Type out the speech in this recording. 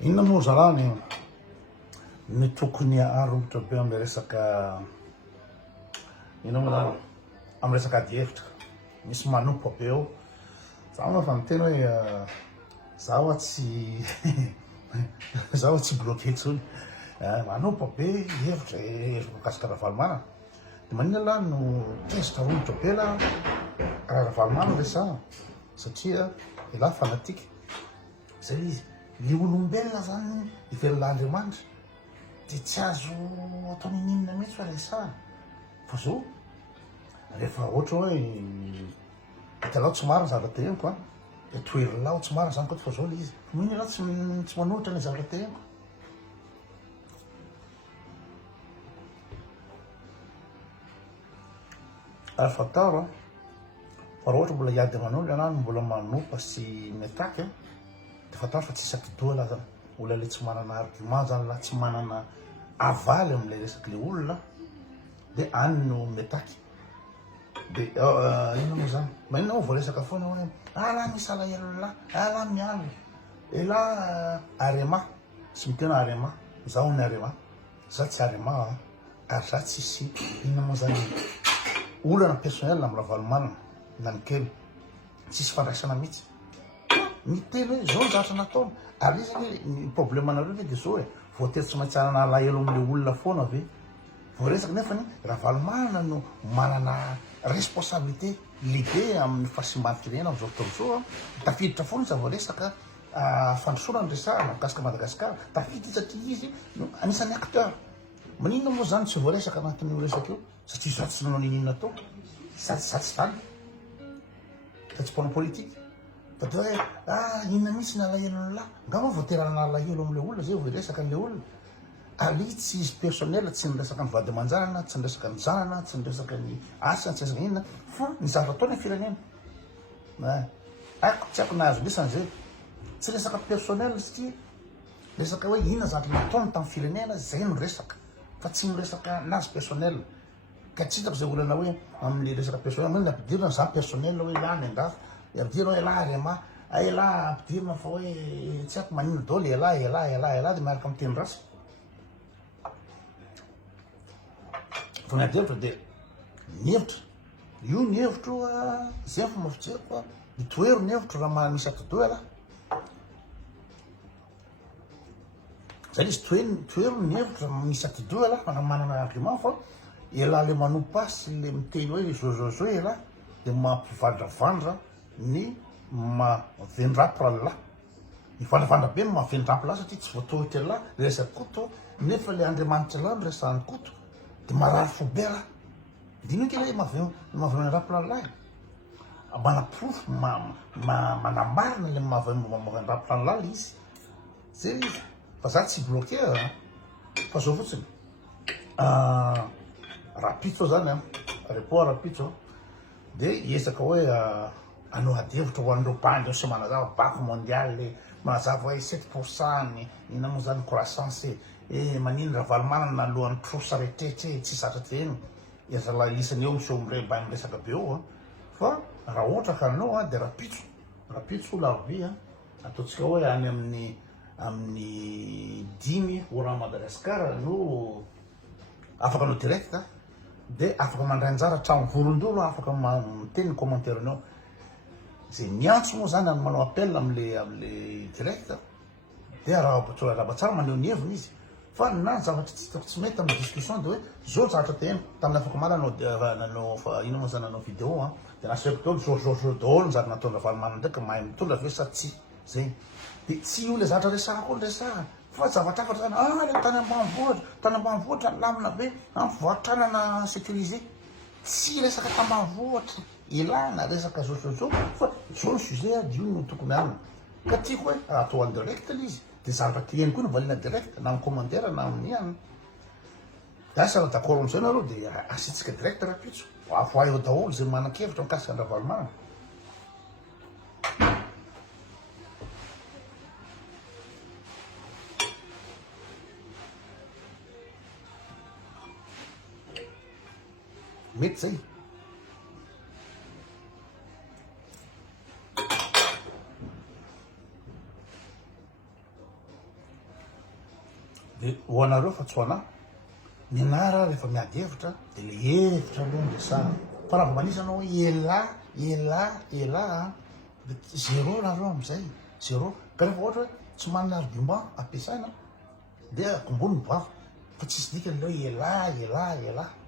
Inona moa zarany ny tokony aromotra be amin'ny resaka inona moa zany amin'ny resaka ady hevitra misy manompo be eo. Zaho moa fa miteny hoe zaho tsy zaho tsy bloqué intsony manompo be hevitra mikasika Ravalomanana. De maninona lahy no tezitra aromotra be la raha Ravalomanana resaha satria ilahy fanatika zay izy. Ny olombelona zany ivelon'Andriamanitra de tsy azo atao ninina mihitsy fa resahana fa zao rehefa ohatra hoe hitanao tsy marina zavatra teneniko de toerinao tsy marina zany koa fa zao le izy mino ianao tsy manohitra ny zavatra teneniko. Ary fataro fa raha ohatra mbola hiady aman'olo ianao mbola manopa sy metaky de fataro fa tsy isaky doa laha zany olona le tsy manana argument zany la tsy manana avaly am'le resaky le olona de any no metaky. De inona moa zany maninona moa voaresaka foana hoe laha misy alahelo lahy lahy mialo lahy arema sy mitena arema zaho ny arema za tsy arema ary za tsisy inona moa zany olana personnel amy Ravalomanana na ny kely tsisy fandraisana mihitsy miteny hoe zao ny zavatra nataony ary izy ny problème anareo ve de zao voatery tsy maintsy anana alahelo am'le olona foana ave voaresaka nefa ny Ravalomanana no manana responsabilité lehibe amin'ny fahasimban-firenena am'izao fotoana zao tafiditra foana izy voaresaka fandrosoana ny resahana mikasika Madagasikara tafiditra satria izy no anisan'ny acteur. Maninona moa zany tsy voaresaka anatin'io resaka io satria za tsy nanao ninina tao sady za tsy zany fa tsy mpanao politika fa de hoe inona mihitsy ny alahelo lahy nga moa voatery anana alahelo am'le olona zay voaresaka an'le olona ali tsy izy personnel tsy niresaka ny vady aman-janana tsy niresaka ny zanana tsy niresaka ny asany tsy resaka inona fa ny zavatra ataony ny firenena aiko tsy haiko nahazo lesana zay tsy resaka personnel satria resaka hoe inona zavatra nataony tamin'ny firenena zay no resaka fa tsy miresaka nazy personnel ka tsy hitako zay olana hoe amin'ny resaka personnel moa ny ampidirina za personnel hoe lahy ny angafa ampidirina hoe lahy rema lahy ampidirina fa hoe tsy haiko manino daoly elahy de miaraka miteny rasy fa ny ady hevitra de ny hevitra io ny hevitro zay fa mafijeriko ny toero ny hevitro raha misy atidoha lahy zay izy toero ny hevitra misy atidoha lahy fa manana argument fa elahy le manopasy le miteny hoe zozozo elahy de mampivandravandra ny mavendrapo ralahy ny vandravandra be no mavendrapo lahy satria tsy voatohitra lahy resaky koto nefa le Andriamanitra lahy no resahan'ny koto de marary fo be lahy dino ke le mavendrapo ralahy manaprofo manamarina le mavendrapo ralahy le izy zay izy fa za tsy bloqué fa zao fotsiny rapitso zany report rapitso de hiezaka hoe anao ady hevitra ho an'ireo bandy sy manazava banque mondiale manazava hoe 7% ny inona moa zany croissance manino Ravalomanana alohan'ny trosa rehetrehitra tsy zatra teny isany eo miseho mba miresaka be eo fa raha ohatra ka anao de rapitso larbi ataotsika hoe any amin'ny 10 oran Madagasikara no afaka anao direct de afaka mandray anjara hatramin'ny vorondolo afaka miteny ny commentaire anao zay miantso moa zany any manao appel am'le direct de raha tsara maneho ny heviny izy fa na zavatra tsy hitako tsy mety amin'ny discussion de hoe zao zavatra teneniko tamin'ny afaka mala nanao ino moa zany nanao vidéo de naseoko daholo zao daholo ny zavatra nataony Ravalomanana ndraiky mahay mitondra ve sa tsy zay de tsy io le zavatra resahana koa ny resahana fa zavatra afatra zany le tany ambanivohitra lamina be ampivoatranana sécurisé tsy resaka tambanivohitra ilana resaka zao fa zao ny sujet dio no tokony anina ka tiako hoe atao en direct le izy de zavatra tieny koa no valina direct na amin'ny commentaire na amin'ny anina asa raha d'accord am'izay nareo de asitsika direct rapitso avoa eo daholo zay manan-kevitra mikasika ny Ravalomanana mety zay de ho anareo fa tsy ho anahy mianara rehefa miady hevitra de le hevitra aloha no resahana fa raha vao manisa anao ela de zéro nareo am'izay zéro ka rehefa ohatra hoe tsy manana argument ampiasaina de akombony ny bava fa tsisy dikany leo ela